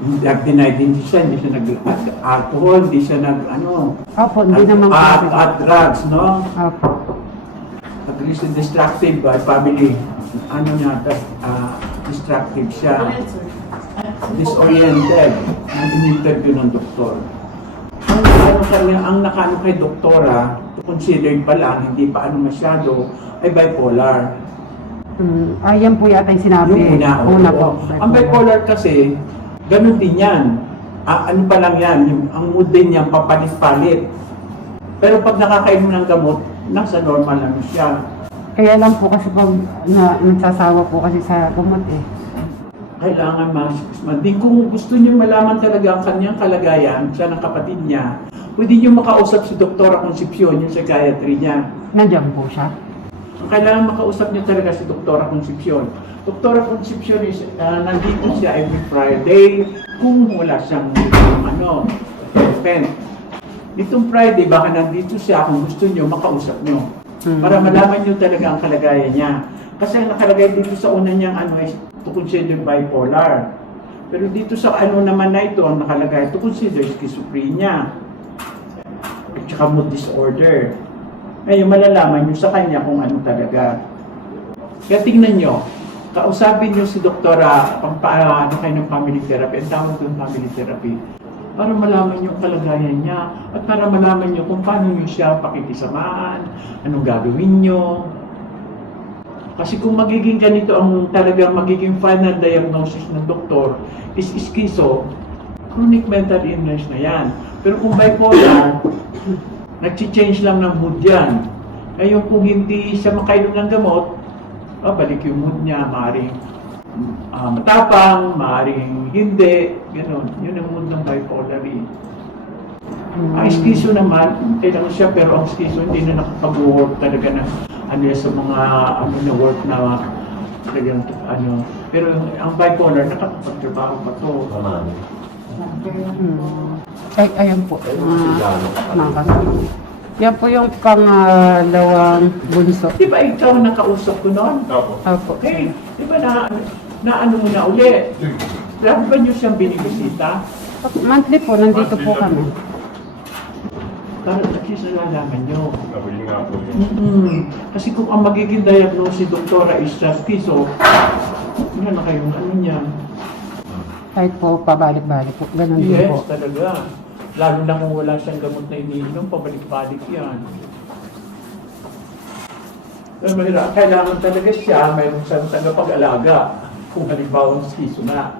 Nag-deny din siya, hindi siya nag-alcohol, hindi siya nag-ano, Opo, hindi naman po. at drugs, no? Opo. At least distracted by family. Ano niya, distracted siya. Disoriented. Ang in-interview ng doktor. Ang nakaano kay doktora, considered pa lang, hindi pa ano masyado, ay bipolar. Yan po yata yung sinabi. Yung una po. Ang bipolar kasi, ganun din yan. Ano pa lang yan, ang mood din yan, papalit-palit. Pero pag nakakainom ng gamot, nasa normal lang siya. Kaya lang po kasi pag nagsasawa po kasi sa gamot eh. Kailangan din kung gusto niyo malaman talaga ang kanyang kalagayan, siya ng kapatid niya, pwede niyo makausap si Doktora Concepcion, yung psychiatry niya. Nandiyan po siya. Kailangan makausap niyo talaga si Doktora Concepcion. Doktora Concepcion is nandito siya every Friday kung wala siyang event. Itong Friday, baka nandito siya kung gusto niyo makausap niyo. Para malaman niyo talaga ang kalagayan niya. Kasi ang nakalagay dito sa una niyang is to consider bipolar. Pero dito sa naman na ito, ang nakalagay to consider schizophrenia. At saka mood disorder. Ngayon, malalaman niyo sa kanya kung ano talaga. Kaya tingnan niyo, kausapin niyo si doktora paano kayo ng family therapy. Ang tawag doon family therapy. Para malaman niyo ang kalagayan niya at para malaman niyo kung paano niyo siya pakikisamahan, anong gagawin niyo. Kasi kung magiging ganito ang talagang magiging final diagnosis ng doktor is schizo, chronic mental illness na yan. Pero kung bipolar, nag-change lang ng mood yan. Ngayon kung hindi siya makainom ng gamot, balik yung mood niya, maaaring matapang, maaaring hindi, gano'n. Yun ang mood ng bipolar eh. Ang schizo naman, kailangan siya, pero ang schizo hindi na nakapag-work talaga na sa mga na work na talagang pero ang bipolar nakakapagtrabaho pa to. Ayun po. Yan po yung pangalawang bunso. Di ba ikaw ang nakausap ko noon? Opo. Okay, di ba na mo na uli? Lagi ba niyo siyang binibisita? Monthly po, nandito po kami. Para kasi nalalaman nyo. Kasi kung ang magiging diagnosis doktora is schizo, yun na kayong niya. Kahit po pabalik-balik po, ganun din Yes, po. talaga. Lalo na kung wala siyang gamot na iniinom, pabalik-balik yan. Pero kailangan talaga siya, mayroong siyang tagapag-alaga. Kung halimbawa schizo na.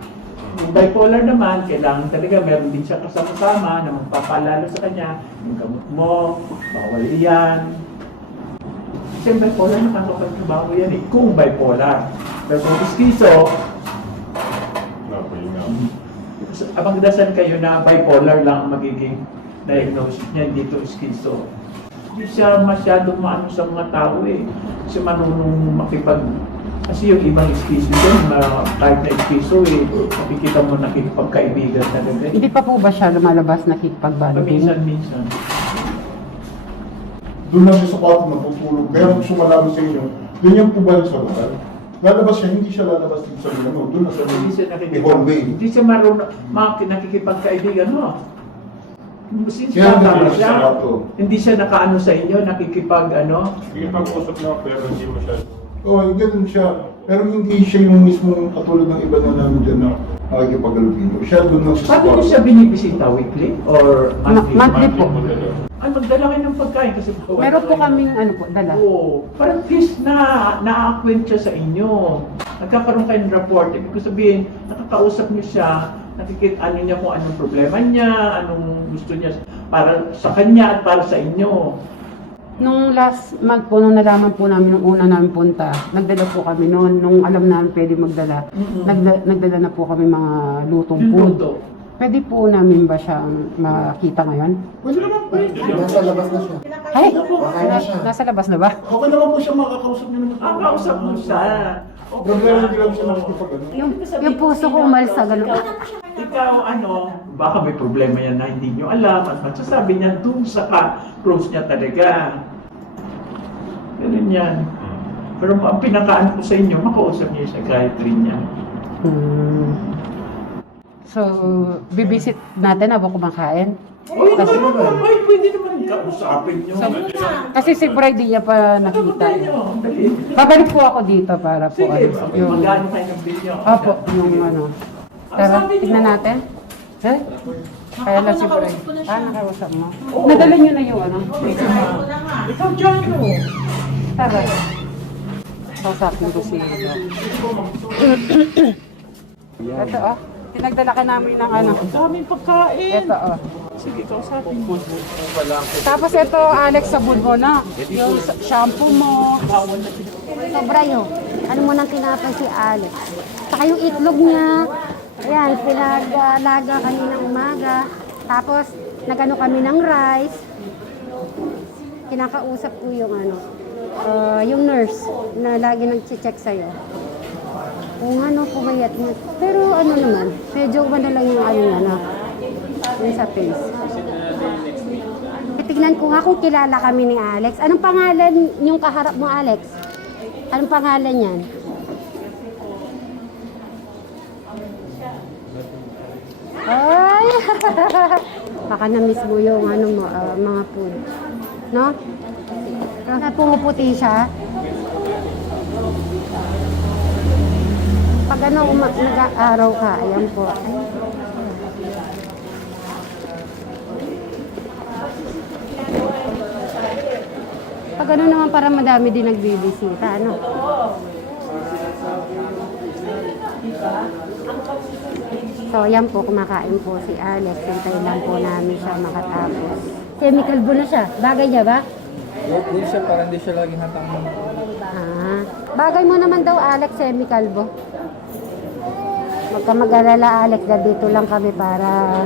Yung bipolar naman, kailangan talaga meron din siya kasama-sama na magpapaalala sa kanya, yung gamot mo, bawal iyan. Kasi bipolar, nakakapagtrabaho yan eh, kung bipolar. Pero kung schizo, magdasan kayo na bipolar lang ang magiging diagnosis niya, dito schizo. Hindi siya masyadong maano sa mga tao eh. Kasi marunong kasi yung ibang schizo din, kahit na schizo eh, makikita mo nakikipagkaibigan talaga. Hindi pa po ba siya lumalabas nakikipag-banding? Minsan. Doon lang siya sa kwarto natutulog. Kaya kung sumalaman sa inyo, doon yung pubalik sa lokal. Lalabas siya, hindi siya lalabas dito sa Milano. Doon na sa hallway. Hindi siya marunong nakikipagkaibigan mo. Since Kaya tama hindi siya sa kwarto. hindi siya nakaano sa inyo, nakikipag Nakikipag-usap na pero hindi masyado. Oo, ganun siya. Pero hindi siya yung mismo katulad ng iba na namin dyan na nakikipag-alupino. Siya doon lang siya sa Paano niyo kwarto. siya binibisita? Weekly? Or monthly? Monthly po. Ay, magdala kayo ng pagkain kasi Meron po kaming dala. Oo. Parang at least na-acquaint siya sa inyo. Nagkakaroon kayo ng report. Ibig ko sabihin, nakakausap niyo siya, nakikita niya kung anong problema niya, anong gusto niya para sa kanya at para sa inyo. Nung last month po, nung nalaman po namin, nung una namin punta, nagdala po kami noon, nung alam namin pwede magdala, nagdala na po kami mga lutong Yung food. luto. Pwede po namin ba siyang makita ngayon? Pwede naman po. Nasa labas na siya. Ay! Okay na siya. Nasa labas na ba? Okay naman po siya, makakausap niyo naman. Kausap mo siya. Okay. Problema hindi lang siya nakikipag ano. Yung puso ko umalis sa ganun. Ikaw, baka may problema yan na hindi nyo alam at magsasabi niya dun sa close niya talaga. Ganun yan. Pero ang pinakaano ko sa inyo, makausap niya yung psychiatry niya. So, bibisit natin habang kumakain. Uy, ay, pwede naman kausapin nyo. Kasi si Bray di niya pa nakita. Babalik po ako dito para po Sige, yung... magkano kayo ng bill nyo? Opo, yung ano. Tara, sabi niyo? tignan natin. Eh? Kaya lang si Bray. Nakausap mo. Nadala niyo na yung ano. Ikaw dyan mo. Tara. Kausapin ko si Ito oh. Pinagdala ka namin ng ano. Ang daming pagkain. Ito oh. Sige, kausapin mo. Tapos ito, Alex, sabon mo na. Yung shampoo mo. Sobra yun. Ano mo nang tinapay si Alex. Saka yung itlog niya. Ayan, pinag-alaga kaninang umaga. Tapos, nagano kami ng rice. Kinakausap ko yung ano, yung nurse na lagi nag-check sa'yo. Kung ano, pumayat niya. Pero ano naman, medyo madalang yung ano niya na. Yung sa face. Tignan ko nga kung kilala kami ni Alex. Anong pangalan yung kaharap mo, Alex? Anong pangalan niyan? Ay! Baka na-miss mo yung ano mo, mga food. No? Pumuputi siya. Pag ano, nag-aaraw ka, ayan po. Ay. Pag ano naman para madami din nagbibisita, ano? So, yan po, kumakain po si Alex. Hintay lang po namin siya makatapos. Chemical na siya. Bagay niya ba? Hindi siya, parang hindi siya laging hatang. Ah, bagay mo naman daw, Alex, semi-kalbo. Huwag ka mag-alala, Alex, dito lang kami para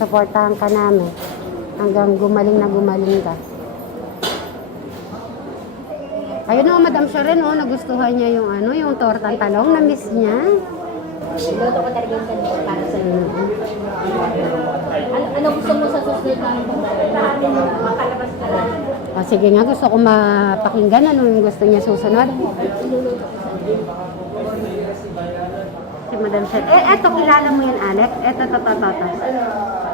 supportahan ka namin hanggang gumaling na gumaling ka. Ayun o, Madam Sharon, oh, nagustuhan niya yung ano, yung tortang talong, na-miss niya. Luto ko talaga yung ganito para sa iyo. Ano gusto mo sa susunod namin makalabas ka lang? O, sige nga, gusto ko mapakinggan ano yung gusto niya susunod. Si Madam Sharon. Eto, kilala mo yan, Alex? Eto.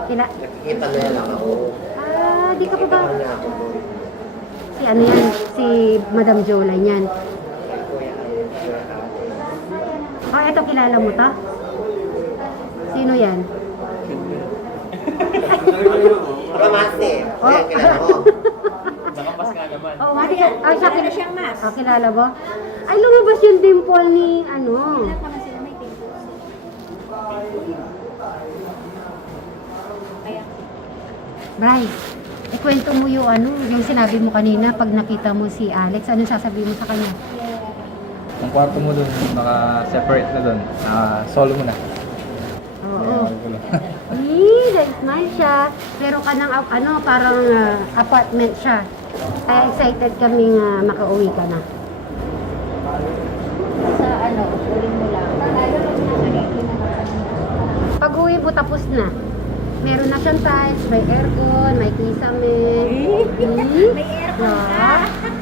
Nakikita na lang ako. Ah, di ka pa ba? Wala ako doon. Si ano yan? Si Madam Jola yan. Kay Kuya Ate. Oh, eto, kilala mo to? Sino yan? Ramate. Kaya kilala ko. Nakapas nga naman. Oh, mati ka. Oh, siya kilala siyang mas. Oh, kilala mo? Ay, lumabas yung dimple ni ano. Kaya sila may pimples. Kaya Bryce, ikwento mo yung ano, yung sinabi mo kanina pag nakita mo si Alex, ano sasabihin mo sa kanya? Ang kwarto mo dun, naka-separate na dun. Solo mo na. Oo. That's nice siya. Pero ka ng ano, parang apartment siya. Kaya excited kami makauwi ka na. sa ano, ulit mo lang. Pag uwi mo, tapos na. Meron na siyang tiles, may aircon, may kisame. May aircon ka?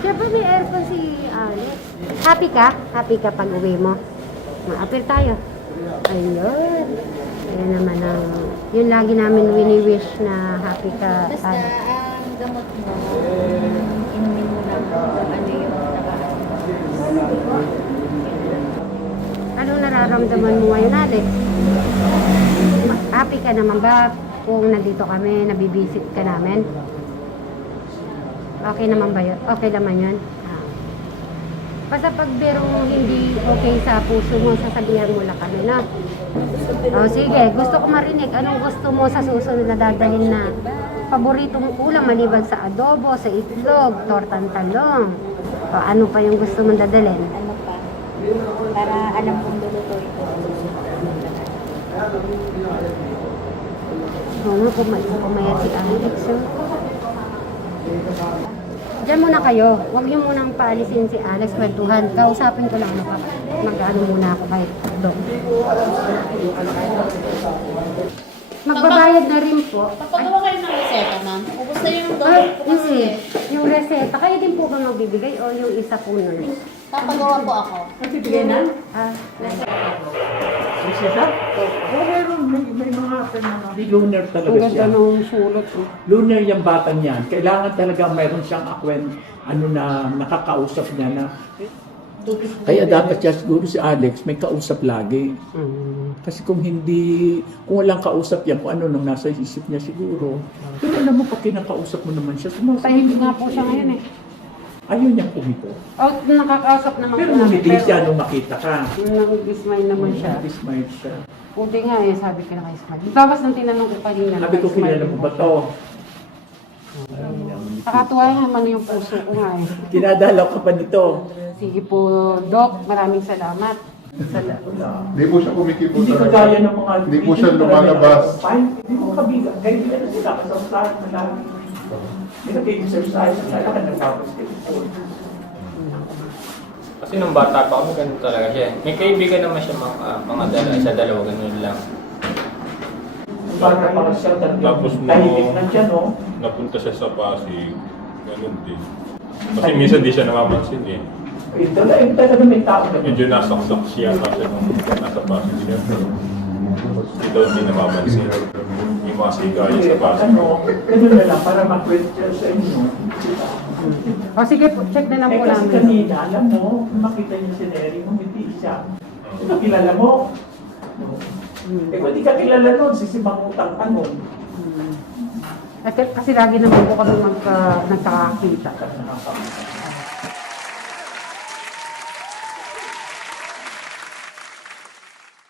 Siyempre may aircon si Alex. Happy ka? Happy ka pag uwi mo? Ma-appear tayo. Ayun. Ayun naman ang, yun lagi namin wini-wish na happy ka. Basta ang gamot mo, inumin mo lang kung ano yung Anong nararamdaman mo ngayon, Alex? Happy ka naman ba kung nandito kami, nabibisit ka namin? Okay naman ba yun? Okay naman yun? Basta pag merong hindi okay sa puso mo, sasabihan mo lang kami na. O sige, gusto ko marinig. Anong gusto mo sa susunod na dadalhin na paborito mong ulam maliban sa adobo, sa itlog, tortang talong? O ano pa yung gusto mong dadalhin? ano pa. Para alam kong luluto ito. Oo, pumayat si Alex. Diyan muna kayo. Huwag niyo munang paalisin si Alex, kwentuhan. Kausapin ko lang mag-ano muna ako kahit doon. Magbabayad na rin po. Papagawa kayo ng reseta, ma'am. Ubus na yung Hindi. Yung reseta, kayo din po ba magbibigay o yung isa po nurse? Papagawa po ako. Nagbibigay na? Ah, Reseta? Oo, meron. May kausapin mo, no? Di lunar Ang talaga ganda siya. nung sulat. Eh. Lunar yung batang yan. Kailangan talaga mayroon siyang ano na nakakausap niya na. Kaya dapat siya siguro si Alex may kausap lagi. Kasi kung walang kausap yan, kung ano nang nasa isip niya siguro. Pero alam mo, pag kinakausap mo naman siya, Tahimik nga po siya ngayon eh. Ayaw niyang kumito. Oh, nakakausap naman Pero po namin, ngumiti siya nung makita ka. Nang-dismay naman siya. Dismayed siya. Buti nga eh, sabi ko na kay Smile. Tapos nang tinanong ko kanina. Sabi ko, kilala mo ba to? Nakatuwa naman yung puso ko nga eh. Tinadalaw ka pa nito. Sige po, Doc. Maraming salamat. Hindi po siya kumikipot Hindi ko talaga. gaya ng mga... Hindi po siya lumalabas. Hindi ko kabiga. Kaya hindi na sila kasasahan na lang. Hindi nag-exercise. Kaya nagpapasketball. Kasi nung bata pa kami, ganun talaga siya. May kaibigan naman siya isa dalawa, ganun lang. Bata pa siya. Tapos Tahimik na siya, no? napunta siya sa Pasig, ganun din. Kasi minsan di siya namamansin eh. Talaga may tao na. Medyo nasaksak siya kasi nung nasa Pasig siya. Ito hindi namamansin. Yung mga sigaya sa Pasig. Ganun na lang para makwento siya sa inyo. O sige po, check na lang po Kasi namin. kanina, alam mo, kung makita niyo si Neri, humiti siya. Ito, kilala mo? Kung hindi ka kilala nun, sisimangutang ka nun. Kasi lagi naman po kami nagkakakita. Nakaka-